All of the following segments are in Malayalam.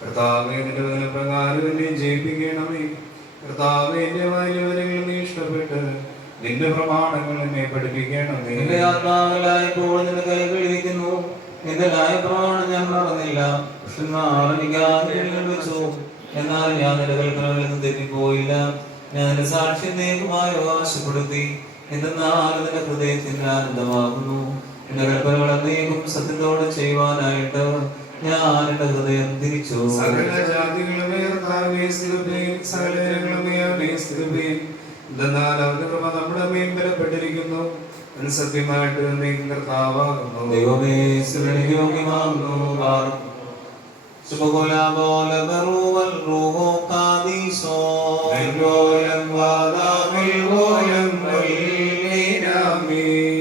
കർത്താവേ, നിന്റെ വചനപ്രകാരം എന്നെ ജയിപ്പിക്കണമേ. കർത്താവേ, എന്റെ വായിലുവരങ്ങൾ നീ ഇഷ്ടപ്പെട്ട് നിന്റെ പ്രമാണങ്ങൾ എന്നെ പഠിപ്പിക്കണമേ. എന്റെ ആത്മാവിലായപ്പോൾ നിന്റെ കൈകൾ ഇരിക്കുന്നു. നിന്റെ ന്യായപ്രമാണം ഞാൻ മറന്നില്ല. വെച്ചു, എന്നാൽ ഞാൻ നിന്റെ കൽപ്പനകളിൽ നിന്ന് തെറ്റിപ്പോയില്ല. ഞാൻ നിന്റെ സാക്ഷ്യം നീക്കുമായി അവകാശപ്പെടുത്തി. എന്തെന്നാൽ നിന്റെ ഹൃദയത്തിന് ആനന്ദമാകുന്നു. എന്റെ കൽപ്പനകൾ നീക്കും സത്യത്തോടെ ചെയ്യുവാനായിട്ട് ഞാൻ എന്റെ ഹൃദയം തിരിച്ചു. സകല ജാതികളുമേ കർത്താവേ സ്തുതിപ്പീൻ, സകല ജനങ്ങളുമേ അവനെ സ്തുതിപ്പീൻ. എന്തെന്നാൽ അവന്റെ കൃപ നമ്മുടെ മേൽ ബലപ്പെട്ടിരിക്കുന്നു. സത്യമായിട്ട് നീ കർത്താവാകുന്നു. ദൈവമേ യോഗ്യമാകുന്നു.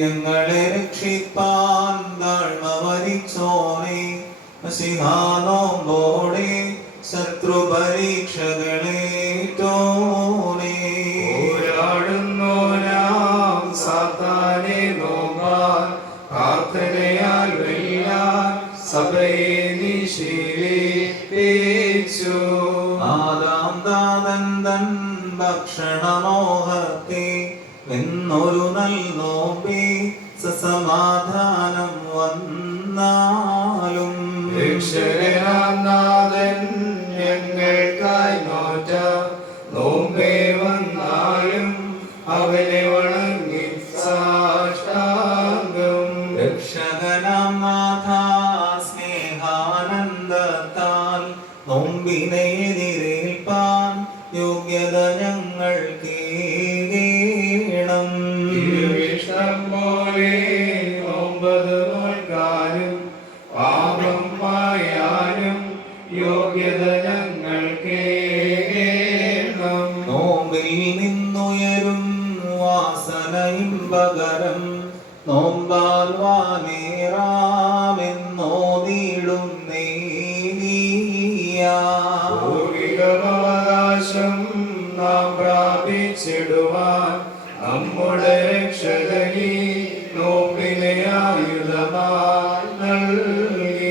ഞങ്ങളെ രക്ഷിപ്പാൻ താഴ്മ വരിച്ചോനെ, മസിഹാനോമ്പോടെ ശത്രു പരീക്ഷകളെ തോനെ. പോരാടുന്നോനാം സാത്താനെ നോക്കാൻ പ്രാർത്ഥനയാൽ വെല്ലാൻ സഭയെ നീ ശീലിപ്പിച്ചു. ആദാം താതൻ തൻ ഭക്ഷണമോഹത്തെ എന്നൊരു നൽനോമ്പി സമാധാനം വന്നാലും രക്ഷകനാം നാഥൻ ഞങ്ങൾക്കായി നോറ്റ നോമ്പേ വന്നാലും അവനെ വണങ്ങി സാഷ്ടാംഗം. രക്ഷകനാം നാഥ സ്നേഹാനന്ദത്താൽ നോമ്പിനെ എതിരേൽപ്പാൻ യോഗ്യത ഞങ്ങൾക്കേകണം. ഇഷ്ടം പോലെ നോമ്പത് നോൽക്കാനും പാപം മായാനും യോഗ്യത ഞങ്ങൾക്കേകണം. നോമ്പിൽ നിന്നുയരും വാസനയും പകരം നോമ്പാൽ വാനേറാമെന്നോതിടും അവകാശം നാം പ്രാപിച്ചിടുവാൻ നമ്മുടെ രക്ഷകനീ നോമ്പിനെ ആയുധമായി നൽകി.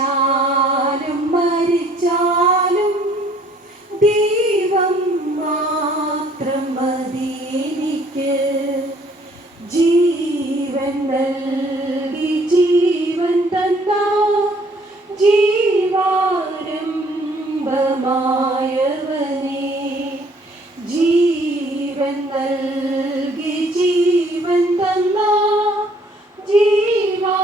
ജീവിച്ചാലും മരിച്ചാലും ദൈവം മാത്രം മതി എനിക്ക്. ജീവൻ നൽകി ജീവൻ തന്ന ജീവാരംഭമായവനേ, ജീവൻ നൽകി ജീവൻ തന്ന ജീവാരംഭമായവനേ,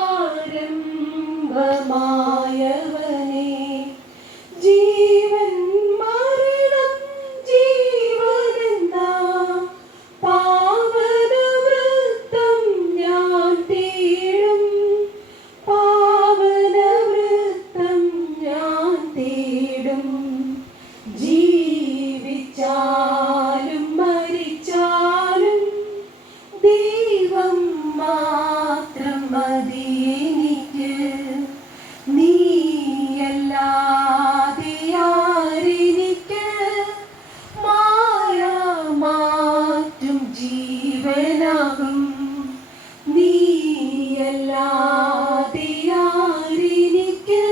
ജീവൻ മരണം ജീവനെന്ന പാവനവൃത്തം ഞാൻ തേടും, പാവനവൃത്തം ഞാൻ തേടും. ജീവിച്ചാലും മരിച്ചാലും ദൈവം മാത്രം മതി എനിക്ക്. നീയല്ലാതെ ആരെനിക്ക് മാറാമാറ്റും ജീവനാകും. നീയല്ലാതെ ആരെനിക്ക്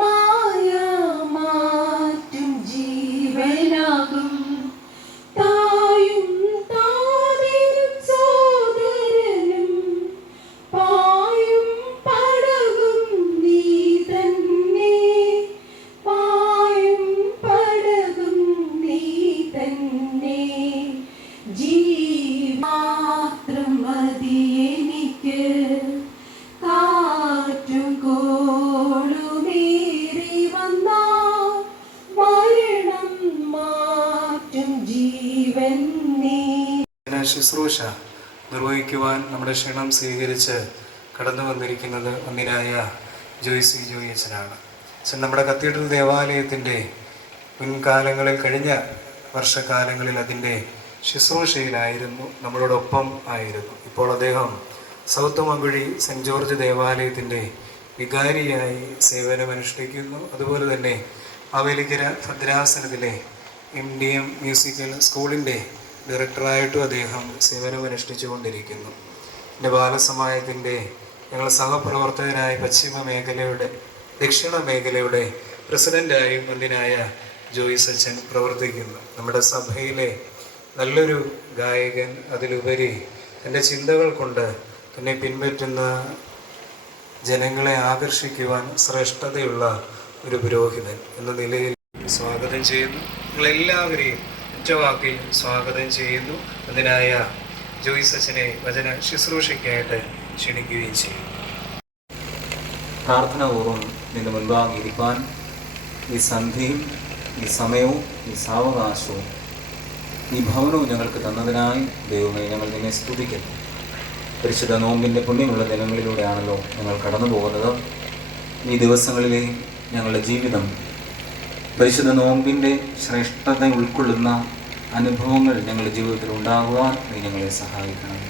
മാറാമാറ്റും ജീവനാകും. തായും താതനും സോദരനും പായും പടകും നീ തന്നെ, പായും പടകും നീ തന്നെ. മാത്രം മതി എനിക്ക്. കാറ്റും കോളുമേറി വന്നാ മരണം മാറ്റും ജീവൻ നീ. ശുശ്രൂഷ നിർവഹിക്കുവാൻ നമ്മുടെ ക്ഷണം സ്വീകരിച്ച് കടന്നു വന്നിരിക്കുന്നത് അന്നിനായ ജോയ്സി ജോയി അച്ഛനാണ്. അച്ഛൻ നമ്മുടെ കത്തീഡ്രൽ ദേവാലയത്തിൻ്റെ മുൻകാലങ്ങളിൽ, കഴിഞ്ഞ വർഷക്കാലങ്ങളിൽ അതിൻ്റെ ശുശ്രൂഷയിലായിരുന്നു, നമ്മളോടൊപ്പം ആയിരുന്നു. ഇപ്പോൾ അദ്ദേഹം സൗത്ത് മങ്കുഴി സെൻറ്റ് ജോർജ് ദേവാലയത്തിൻ്റെ വികാരിയായി സേവനമനുഷ്ഠിക്കുന്നു. അതുപോലെ തന്നെ മാവേലിക്കര ഭദ്രാസനത്തിലെ MDM മ്യൂസിക്കൽ സ്കൂളിൻ്റെ ഡയറക്ടറായിട്ടും അദ്ദേഹം സേവനമനുഷ്ഠിച്ചു കൊണ്ടിരിക്കുന്നു. എൻ്റെ ബാലസമാജത്തിൻ്റെ ഞങ്ങൾ സഹപ്രവർത്തകരായ പശ്ചിമ മേഖലയുടെ, ദക്ഷിണ മേഖലയുടെ പ്രസിഡൻ്റായും അന്തിനായ ജോയിസ് അച്ഛൻ പ്രവർത്തിക്കുന്നു. നമ്മുടെ സഭയിലെ നല്ലൊരു ഗായകൻ, അതിലുപരി എൻ്റെ ചിന്തകൾ കൊണ്ട് എന്നെ പിൻപറ്റുന്ന ജനങ്ങളെ ആകർഷിക്കുവാൻ ശ്രേഷ്ഠതയുള്ള ഒരു പുരോഹിതൻ എന്ന നിലയിൽ സ്വാഗതം ചെയ്യുന്നു. നിങ്ങളെല്ലാവരെയും ഒറ്റവാക്കിൽ സ്വാഗതം ചെയ്യുന്നു. അതിനായ ജോയിസ് അച്ഛനെ വചന ശുശ്രൂഷയ്ക്കായിട്ട് ക്ഷണിക്കുകയും ചെയ്യും. പ്രാർത്ഥനാപൂർവം നിന്റെ മുൻപാകെ ഇരിപ്പാൻ ഈ സന്ധ്യയും ഈ സമയവും ഈ സാവകാശവും ഈ ഭവനവും ഞങ്ങൾക്ക് തന്നതിനായി ദൈവമേ ഞങ്ങൾ നിന്നെ സ്തുതിക്കുന്നു. പരിശുദ്ധ നോമ്പിൻ്റെ പുണ്യമുള്ള ദിനങ്ങളിലൂടെയാണല്ലോ ഞങ്ങൾ കടന്നു പോകുന്നത്. ഈ ദിവസങ്ങളിലെ ഞങ്ങളുടെ ജീവിതം പരിശുദ്ധ നോമ്പിൻ്റെ ശ്രേഷ്ഠത ഉൾക്കൊള്ളുന്ന അനുഭവങ്ങൾ ഞങ്ങളുടെ ജീവിതത്തിൽ ഉണ്ടാകുവാൻ നീ ഞങ്ങളെ സഹായിക്കണം.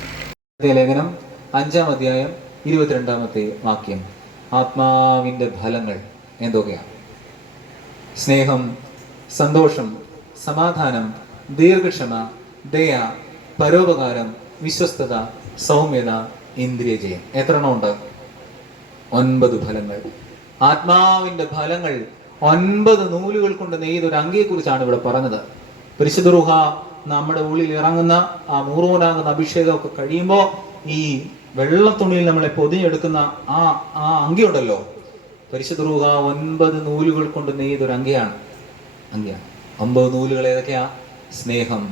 ലേഖനം 5-ാം അധ്യായം 22-ാമത്തെ വാക്യം. ആത്മാവിൻ്റെ ഫലങ്ങൾ എന്തൊക്കെയാണ്? സ്നേഹം, സന്തോഷം, സമാധാനം, ദീർഘക്ഷമ, ദയ, പരോപകാരം, വിശ്വസ്തത, സൗമ്യത, ഇന്ദ്രിയജയം. എത്ര എണ്ണമുണ്ട്? 9 ഫലങ്ങൾ. ആത്മാവിൻ്റെ ഫലങ്ങൾ 9 നൂലുകൾ കൊണ്ട് നെയ്തൊരു അങ്കിയെക്കുറിച്ചാണ് ഇവിടെ പറഞ്ഞത്. പരിശുദ്ധ റൂഹ നമ്മുടെ ഉള്ളിൽ ഇറങ്ങുന്ന ആ മൂറോനാകുന്ന അഭിഷേകമൊക്കെ കഴിയുമ്പോൾ ഈ വെള്ളത്തുണിയിൽ നമ്മളെ പൊതിഞ്ഞെടുക്കുന്ന ആ അങ്കിയുണ്ടല്ലോ, പരിശുദ്ധ റൂഹ 9 നൂലുകൾ കൊണ്ട് നെയ്തൊരു അങ്കിയാണ്. 9 നൂലുകൾ ഏതൊക്കെയാ? സ്നേഹം,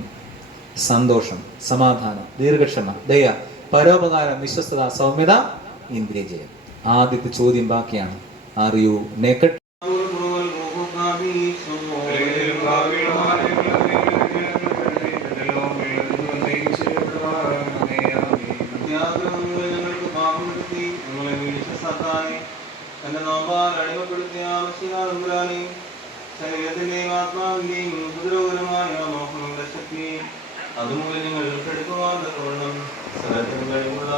സന്തോഷം, സമാധാനം, ദീർഘക്ഷമ, ദയ, പരോപകാരം, വിശ്വസ്തത, സൗമ്യത, ഇന്ദ്രിയജയം. ആദ്യത്തെ ചോദ്യം ബാക്കിയാണ്. Are you naked? ശരീരത്തിന്റെയും ആത്മാവിന്റെയും ഉപദ്രവകരമായ മോഹങ്ങളുടെ ശക്തി അതുമൂലം നിങ്ങൾ എടുക്കുവാൻ തക്കവണ്ണം സ്ഥലത്തിന് കഴിവുള്ള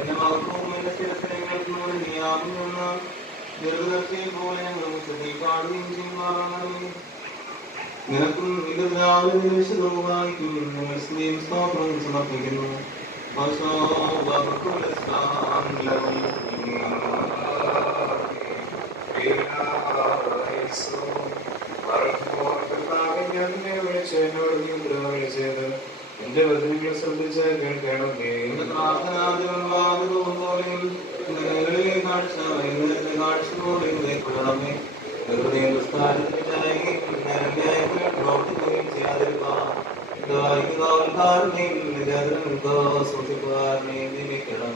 എന്റെ മകൾക്കും എന്റെ ശിരസിനെങ്ങൾക്കും നീയാകുന്ന ദീർഘദർശിയെ പോലെ ഞങ്ങൾ പാടുകയും ചെയ്യുമാറാണ്. നിനക്കും ഇത് രാവിലെ വിശദവുമായിരിക്കും നിങ്ങൾ സ്ത്രീയും സ്തോത്രവും സമർപ്പിക്കുന്നു. എന്റെ വചനങ്ങളെ ശ്രദ്ധിച്ച് കേൾക്കണമേ.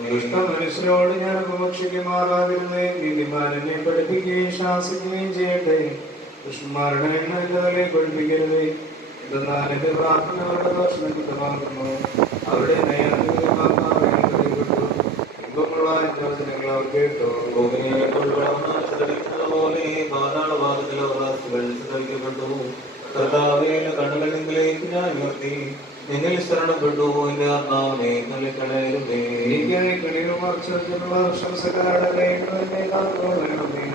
ദുഷ്ടമനുഷ്യരോട് ഞാൻ ഉപഭക്ഷിക്കുമാറാതിരുന്നേ, നീതിമാനെ പഠിപ്പിക്കുകയും ശാസിക്കുകയും ചെയ്യട്ടെ. ദുഷ്ടന്മാരുടെ എന്നെ പഠിപ്പിക്കരുതേ. എന്തെന്നാൽ എന്റെ പ്രാർത്ഥന അവരുടെ ദോഷണം കുറ്റമാകുന്നു. അവരുടെ ഇമ്പമുള്ള എന്റെ വചനങ്ങൾ അവർ കേട്ടു. കണ്ണുകളിലേക്ക് ഞാൻ ഉയർത്തി നിന്നിൽ ശരണപ്പെട്ടു. എന്റെ ആത്മാവിനെ കളയരുതേ. എനിക്കായി കിളിയും മറിച്ചുള്ള പ്രശംസക്കാരുടെ കൈകൾ എന്നെ കാത്തുകൊള്ളണമേ.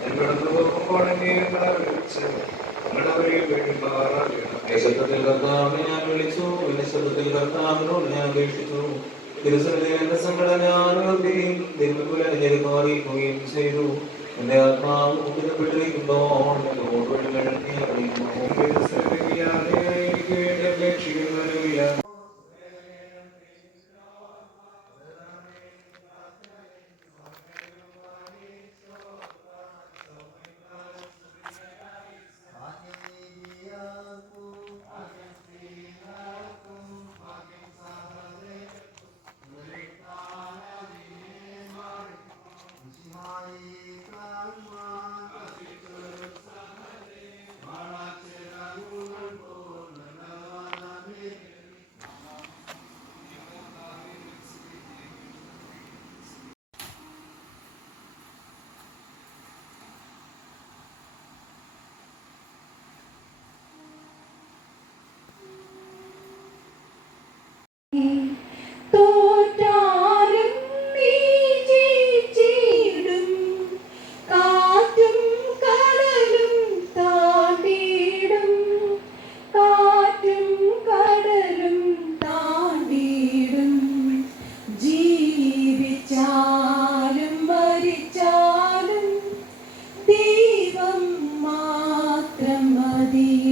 ഞാൻ കടന്നു പോകുമ്പോൾ എന്നെ വിളിച്ച് നിങ്ങളുടെ വഴിയിൽ വേണ്ടി ശബ്ദത്തിൽ കർത്താവിനെ ഞാൻ വിളിച്ചു. എന്റെ ശബ്ദത്തിൽ കർത്താവിനോട് ഞാൻ അപേക്ഷിച്ചു. തിരുസന്നിധിയിൽ എന്റെ സങ്കടം ഞാൻ ഉയർത്തുകയും തിരുമുലഞ്ഞെരുക്കം അറിയിക്കുകയും ചെയ്തു. എന്റെ ആത്മാവ് മുഖിതപ്പെട്ടിരിക്കുമ്പോൾ എന്റെ ഓർമ്മകൾ നീ അറിയുന്നു. എനിക്ക് വേണ്ടി അപേക്ഷിക്കുന്നവരുമില്ല. തോറ്റാലും നീ ജയിച്ചിടും. കാറ്റും കടലും താണ്ടിടും. കാറ്റും കടലും താണ്ടിടും. ജീവിച്ചാലും മരിച്ചാലും ദൈവം മാത്രം മതി.